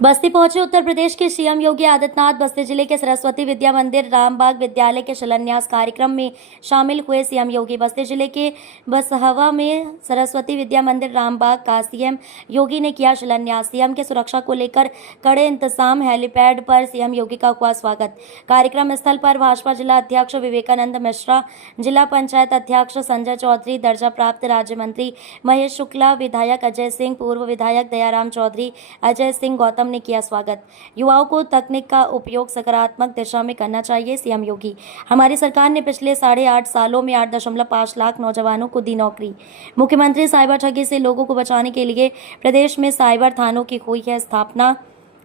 बस्ती पहुंचे उत्तर प्रदेश के सीएम योगी आदित्यनाथ। बस्ती जिले के सरस्वती विद्या मंदिर रामबाग विद्यालय के शिलान्यास कार्यक्रम में शामिल हुए सीएम योगी। बस्ती जिले के बसहवा में सरस्वती विद्या मंदिर रामबाग का सीएम योगी ने किया शिलान्यास। सीएम के सुरक्षा को लेकर कड़े इंतजाम, हेलीपैड पर सीएम योगी का हुआ स्वागत। कार्यक्रम स्थल पर भाजपा जिला अध्यक्ष विवेकानंद मिश्रा, जिला पंचायत अध्यक्ष संजय चौधरी, दर्जा प्राप्त राज्य मंत्री महेश शुक्ला, विधायक अजय सिंह, पूर्व विधायक दयाराम चौधरी, अजय सिंह गौतम ने किया स्वागत। युवाओं को तकनीक का उपयोग सकारात्मक दिशा में करना चाहिए। सीएम योगी, हमारी सरकार ने पिछले 8.5 सालों में 8.5 लाख नौजवानों को दी नौकरी। मुख्यमंत्री, साइबर ठगी से लोगों को बचाने के लिए प्रदेश में साइबर थानों की हुई है स्थापना।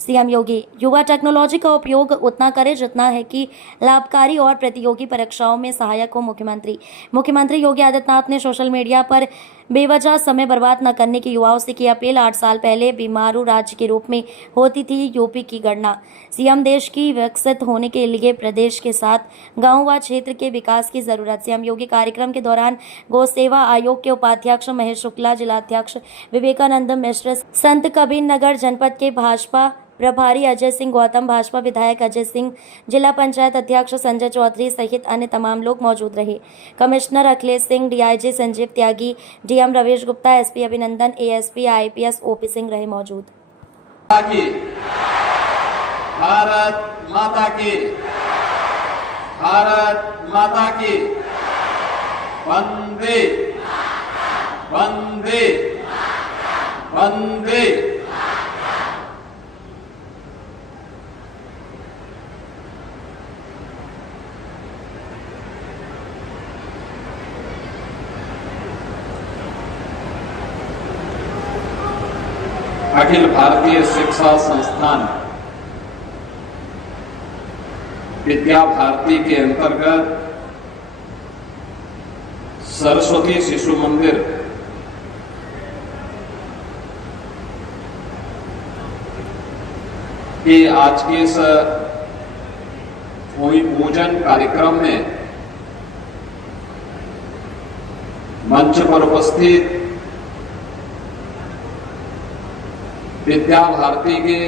सीएम योगी, युवा टेक्नोलॉजी का उपयोग उतना करें जितना है कि लाभकारी और प्रतियोगी परीक्षाओं में सहायक हो। मुख्यमंत्री योगी आदित्यनाथ ने सोशल मीडिया पर बेवजह समय बर्बाद न करने की युवाओं से की अपील। 8 साल पहले बीमारू राज्य के रूप में होती थी यूपी की गणना। सीएम, देश की विकसित होने के लिए प्रदेश के साथ गाँव व क्षेत्र के विकास की जरूरत। सीएम योगी कार्यक्रम के दौरान गौ सेवा आयोग के उपाध्यक्ष महेश शुक्ला, जिलाध्यक्ष विवेकानंद मिश्र, संत कबीर नगर जनपद के भाजपा प्रभारी अजय सिंह गौतम, भाजपा विधायक अजय सिंह, जिला पंचायत अध्यक्ष संजय चौधरी सहित अन्य तमाम लोग मौजूद रहे। कमिश्नर अखिलेश सिंह, डीआईजी संजीव त्यागी, डीएम रवेश गुप्ता, एसपी अभिनंदन, एएसपी आईपीएस ओपी सिंह रहे मौजूद। भारत माता की, भारत माता की, वंदे वंदे वंदे। अखिल भारतीय शिक्षा संस्थान विद्या भारती के अंतर्गत सरस्वती शिशु मंदिर के आज के इस भूमि पूजन कार्यक्रम में मंच पर उपस्थित विद्या भारती के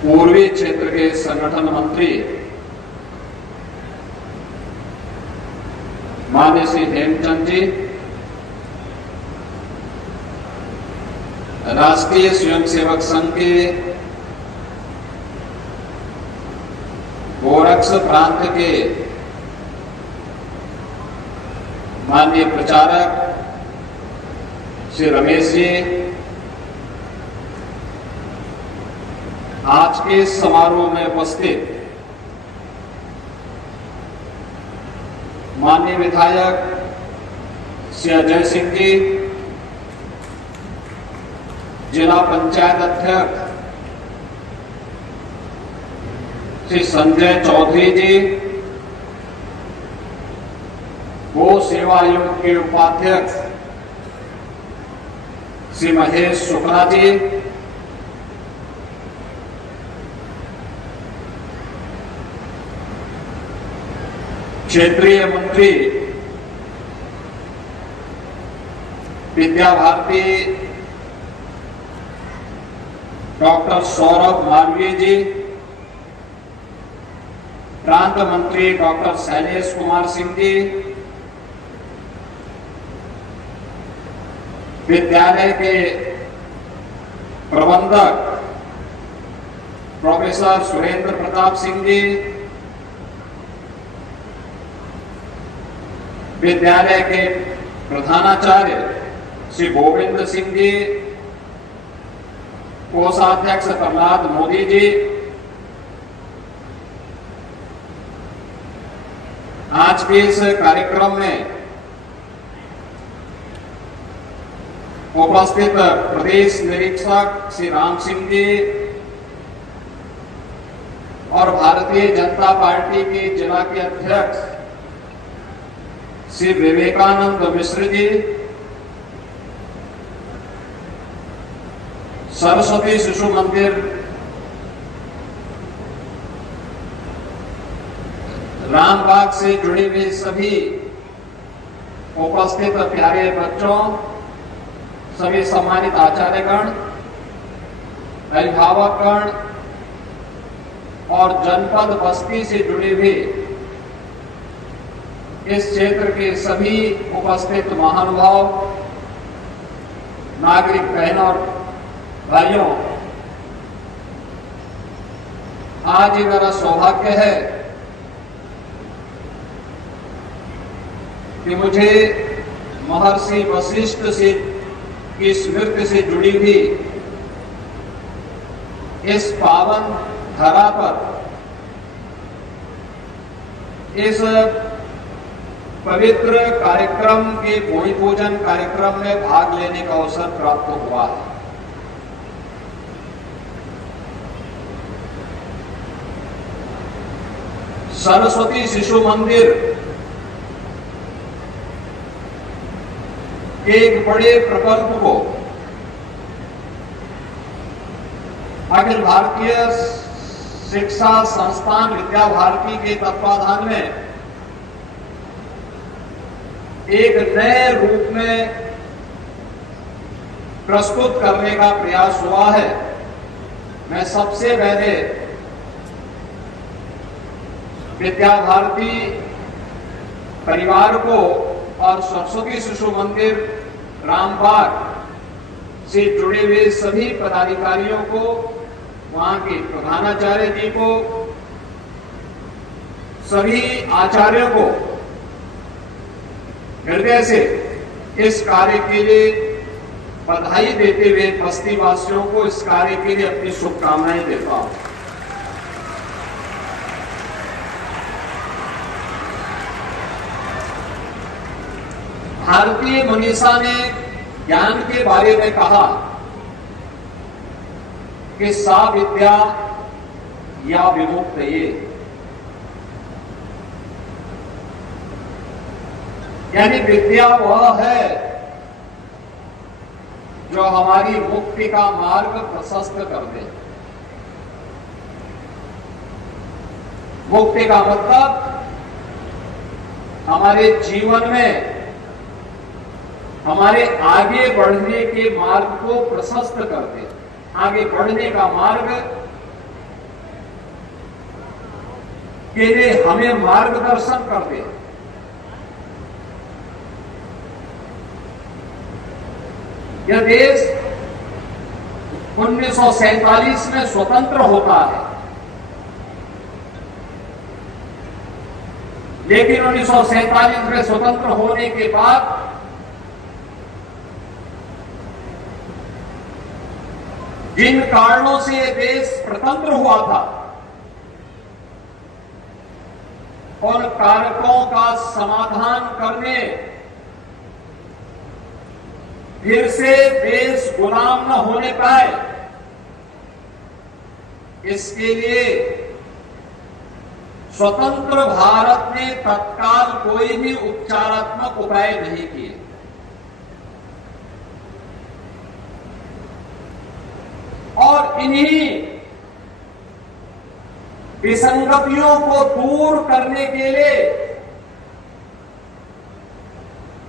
पूर्वी क्षेत्र के संगठन मंत्री माननीय श्री हेमचंद जी, राष्ट्रीय स्वयंसेवक संघ के गोरक्ष प्रांत के माननीय प्रचारक श्री रमेश जी, आज के समारोह में उपस्थित माननीय विधायक श्री अजय सिंह जी, जिला पंचायत अध्यक्ष श्री संजय चौधरी जी, गौ सेवा आयोग के उपाध्यक्ष श्री महेश शुक्ला जी, क्षेत्रीय मंत्री विद्या भारती डॉक्टर सौरभ मालवीय जी, प्रांत मंत्री डॉक्टर शैलेश कुमार सिंह जी, विद्यालय के प्रबंधक प्रोफेसर सुरेंद्र प्रताप सिंह जी, विद्यालय के प्रधानाचार्य श्री गोविंद सिंह जी, कोषाध्यक्ष प्रहलाद मोदी जी, आज के इस कार्यक्रम में उपस्थित प्रदेश निरीक्षक श्री राम सिंह जी और भारतीय जनता पार्टी के जिला के अध्यक्ष श्री विवेकानंद मिश्र जी, सरस्वती शिशु मंदिर रामबाग से जुड़े हुए सभी उपस्थित प्यारे बच्चों सभी सम्मानित आचार्यगण, अभिभावकगण और जनपद बस्ती से जुड़े हुए इस क्षेत्र के सभी उपस्थित महानुभाव, नागरिक बहनों और भाइयों, आज ये मेरा सौभाग्य है कि मुझे महर्षि वशिष्ठ से की स्मृति से जुड़ी हुई इस पावन धरा पर इस पवित्र कार्यक्रम के भूमि पूजन कार्यक्रम में भाग लेने का अवसर प्राप्त हुआ है। सरस्वती शिशु मंदिर के एक बड़े प्रकल्प को अखिल भारतीय शिक्षा संस्थान विद्या भारती के तत्वाधान में एक नए रूप में प्रस्तुत करने का प्रयास हुआ है। मैं सबसे पहले विद्या भारती परिवार को और सरस्वती शिशु मंदिर रामबाग से जुड़े हुए सभी पदाधिकारियों को, वहां के प्रधानाचार्य जी को, सभी आचार्यों को हृदय से इस कार्य के लिए बधाई देते हुए बस्ती वासियों को इस कार्य के लिए अपनी शुभकामनाएं देता हूं। भारतीय मनीषा ने ज्ञान के बारे में कहा कि सा विद्या या विमुक्त ये, यानी विद्या वह है जो हमारी मुक्ति का मार्ग प्रशस्त कर दे। मुक्ति का मतलब हमारे जीवन में हमारे आगे बढ़ने के मार्ग को प्रशस्त कर दे, आगे बढ़ने का मार्ग के लिए हमें मार्गदर्शन कर दे। यह देश 1947 में स्वतंत्र होता है, लेकिन 1947 में स्वतंत्र होने के बाद जिन कारणों से यह देश स्वतंत्र हुआ था, उन कारकों का समाधान करने, फिर से देश गुलाम न होने पाए, इसके लिए स्वतंत्र भारत ने तत्काल कोई भी उपचारात्मक उपाय नहीं किए। और इन्हीं विसंगतियों को दूर करने के लिए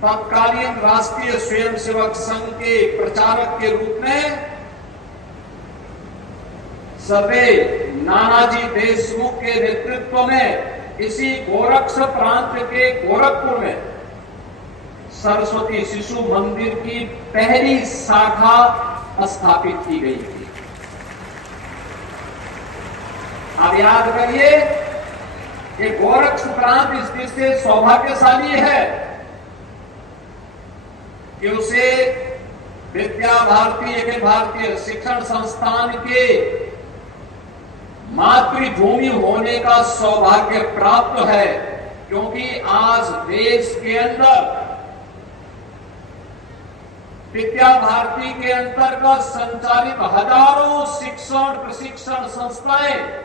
तत्कालीन राष्ट्रीय स्वयंसेवक संघ के प्रचारक के रूप में सरदेव नानाजी देशमुख के नेतृत्व में इसी गोरक्ष प्रांत के गोरखपुर में सरस्वती शिशु मंदिर की पहली शाखा स्थापित की गई थी। आप याद करिए, ये गोरक्ष प्रांत इस दृष्टि से सौभाग्यशाली है कि उसे विद्या भारती अखिल भारतीय शिक्षण संस्थान के मातृभूमि होने का सौभाग्य प्राप्त है, क्योंकि आज देश के अंदर विद्या भारती के अंतर्गत संचालित हजारों शिक्षण प्रशिक्षण संस्थाएं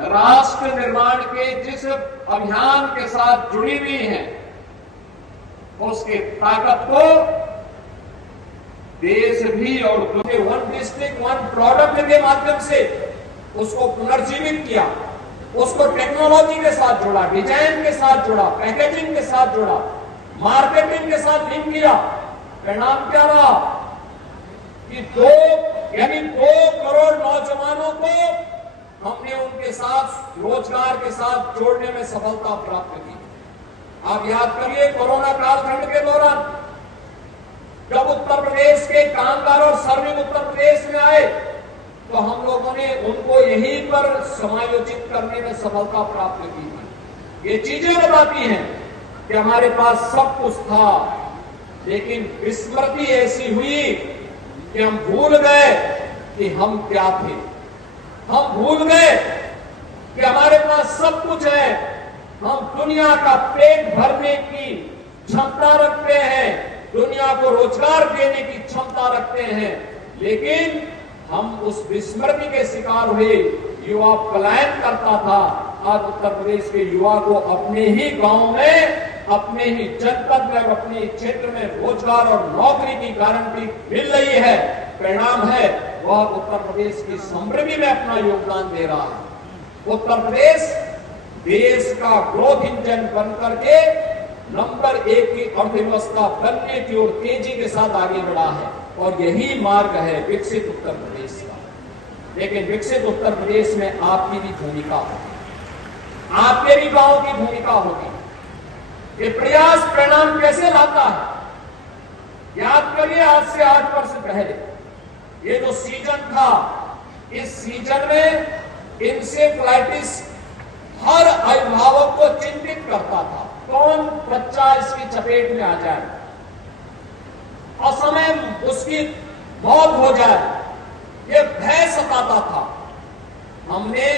राष्ट्र निर्माण के जिस अभियान के साथ जुड़ी हुई हैं, उसके ताकत को देश भी और वन डिस्ट्रिक्ट वन प्रोडक्ट के माध्यम से उसको पुनर्जीवित किया, उसको टेक्नोलॉजी के साथ जोड़ा, डिजाइन के साथ जोड़ा, पैकेजिंग के साथ जोड़ा, मार्केटिंग के साथ लिंक किया। परिणाम क्या रहा कि 2 करोड़ नौजवानों को हमने उनके साथ रोजगार के साथ जोड़ने में सफलता प्राप्त की। आप याद करिए कोरोना कालखंड के दौरान जब उत्तर प्रदेश के कामगार और श्रमिक उत्तर प्रदेश में आए तो हम लोगों ने उनको यहीं पर समायोजित करने में सफलता प्राप्त की थी। ये चीजें बताती हैं कि हमारे पास सब कुछ था, लेकिन विस्मृति ऐसी हुई कि हम भूल गए कि हम क्या थे। हम भूल गए कि हमारे पास सब कुछ है, हम दुनिया का पेट भरने की क्षमता रखते हैं, दुनिया को रोजगार देने की क्षमता रखते हैं, लेकिन हम उस विस्मृति के शिकार हुए। युवा पलायन करता था। आज उत्तर प्रदेश के युवा को अपने ही गांव में, अपने ही जनपद में और अपने क्षेत्र में रोजगार और नौकरी की गारंटी मिल रही है। परिणाम है वह उत्तर प्रदेश की समृद्धि में अपना योगदान दे रहा है। उत्तर प्रदेश देश का ग्रोथ इंजन बनकर के नंबर 1 की अर्थव्यवस्था बनने की ओर तेजी के साथ आगे बढ़ा है और यही मार्ग है विकसित उत्तर प्रदेश का। लेकिन विकसित उत्तर प्रदेश में आपकी भी भूमिका होगी, आपके भी गांव की भूमिका होगी। ये प्रयास परिणाम कैसे लाता है? याद करिए आज से 8 वर्ष पहले ये जो सीजन था, इस सीजन में इंसेफ्लाइटिस हर अभिभावक को चिंतित करता था, कौन बच्चा इसकी चपेट में आ जाए, असमय उसकी मौत हो जाए, ये भय सताता था। हमने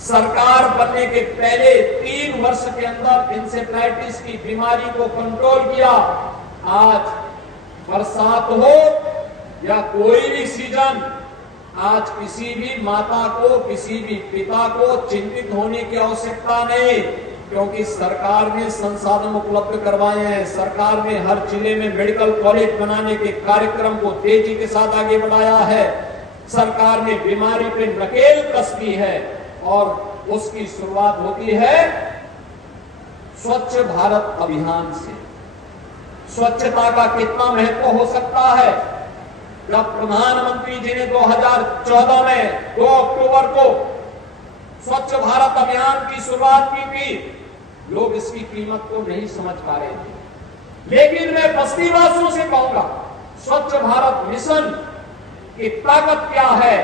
सरकार बनने के पहले 3 वर्ष के अंदर इंसेफ्लाइटिस की बीमारी को कंट्रोल किया। आज बरसात हो या कोई भी सीजन, आज किसी भी माता को, किसी भी पिता को चिंतित होने की आवश्यकता नहीं, क्योंकि सरकार ने संसाधन उपलब्ध करवाए हैं। सरकार ने हर जिले में मेडिकल कॉलेज बनाने के कार्यक्रम को तेजी के साथ आगे बढ़ाया है। सरकार ने बीमारी पे नकेल कस दी है और उसकी शुरुआत होती है स्वच्छ भारत अभियान से। स्वच्छता का कितना महत्व हो सकता है? जब प्रधानमंत्री जी ने 2014 में 2 अक्टूबर को स्वच्छ भारत अभियान की शुरुआत की थी, लोग इसकी कीमत को नहीं समझ पा रहे थे। लेकिन मैं बस्तीवासियों से कहूंगा, स्वच्छ भारत मिशन की ताकत क्या है,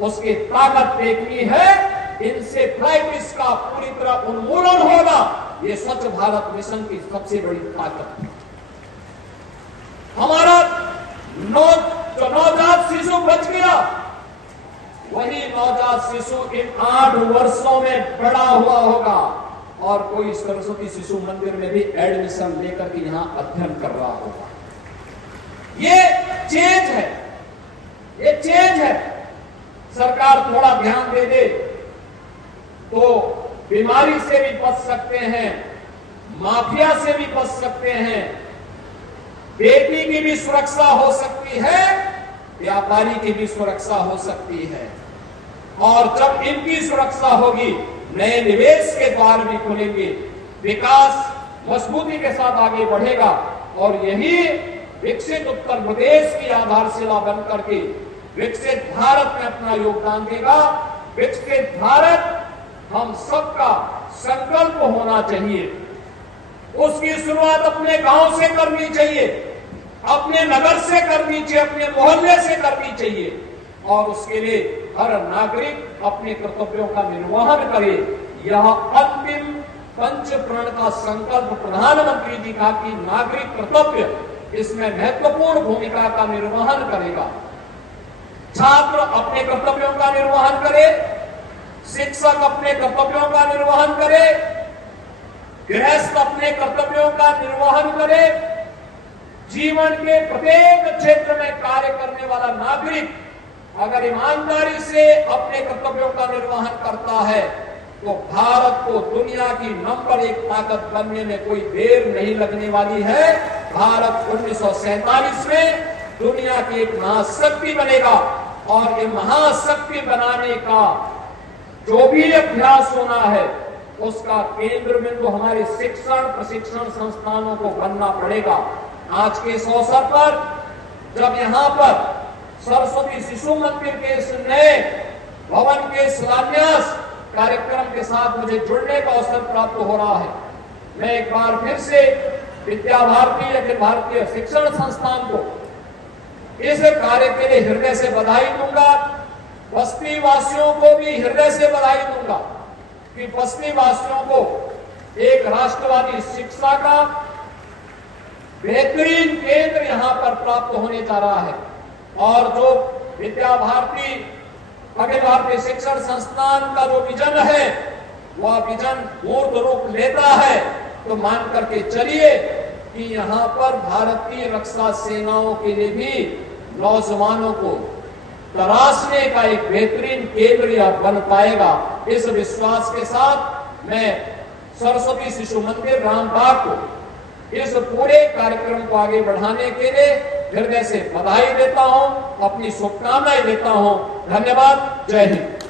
उसकी ताकत देखनी है। इंसेफ्लाइटिस का पूरी तरह उन्मूलन होगा, ये स्वच्छ भारत मिशन की सबसे बड़ी ताकत है। हमारा नवजात शिशु बच गया, वही नवजात शिशु इन 8 वर्षों में बड़ा हुआ होगा और कोई सरस्वती शिशु मंदिर में भी एडमिशन लेकर के यहां अध्ययन कर रहा होगा। ये चेंज है, ये चेंज है। सरकार थोड़ा ध्यान दे दे तो बीमारी से भी बच सकते हैं, माफिया से भी बच सकते हैं, बेटी की भी सुरक्षा हो सकती है, व्यापारी की भी सुरक्षा हो सकती है। और जब इनकी सुरक्षा होगी, नए निवेश के द्वार भी खुलेंगे, विकास मजबूती के साथ आगे बढ़ेगा और यही विकसित उत्तर प्रदेश की आधारशिला बनकर के विकसित भारत में अपना योगदान देगा। विकसित भारत हम सबका संकल्प होना चाहिए। उसकी शुरुआत अपने गांव से करनी चाहिए, अपने नगर से करनी चाहिए, अपने मोहल्ले से करनी चाहिए और उसके लिए हर नागरिक अपने कर्तव्यों का निर्वहन करे। यह अंतिम पंच प्रण का संकल्प प्रधानमंत्री जी का कि नागरिक कर्तव्य इसमें महत्वपूर्ण भूमिका का निर्वहन करेगा। छात्र अपने कर्तव्यों का निर्वहन करे, शिक्षक अपने कर्तव्यों का निर्वहन करे, गृहस्थ अपने कर्तव्यों का निर्वहन करे। जीवन के प्रत्येक क्षेत्र में कार्य करने वाला नागरिक अगर ईमानदारी से अपने कर्तव्यों का निर्वहन करता है तो भारत को दुनिया की नंबर 1 ताकत बनने में कोई देर नहीं लगने वाली है। भारत 1947 में दुनिया की एक महाशक्ति बनेगा और ये महाशक्ति बनाने का जो भी अभ्यास होना है उसका केंद्र बिंदु हमारे शिक्षण प्रशिक्षण संस्थानों को बनना पड़ेगा। आज के इस अवसर पर जब यहाँ पर सरस्वती शिशु मंदिर के इस नए भवन के शिलान्यास कार्यक्रम के साथ मुझे जुड़ने का अवसर प्राप्त हो रहा है, मैं एक बार फिर से विद्या भारती अखिल भारतीय शिक्षण संस्थान को इस कार्य के लिए हृदय से बधाई दूंगा। बस्ती वासियों को भी हृदय से बधाई दूंगा कि बस्ती वासियों को एक राष्ट्रवादी शिक्षा का बेहतरीन केंद्र यहां पर प्राप्त होने जा रहा है और जो विद्या भारती अखिल भारतीय शिक्षण संस्थान का जो विजन है वह विजन मूर्त रूप लेता है। तो मान करके चलिए कि यहाँ पर भारतीय रक्षा सेनाओं के लिए भी नौजवानों को तराशने का एक बेहतरीन केंद्र यह बन पाएगा। इस विश्वास के साथ मैं सरस्वती शिशु मंदिर रामबाग को इस पूरे कार्यक्रम को आगे बढ़ाने के लिए हृदय से बधाई देता हूं, अपनी शुभकामनाएं देता हूं। धन्यवाद। जय हिंद।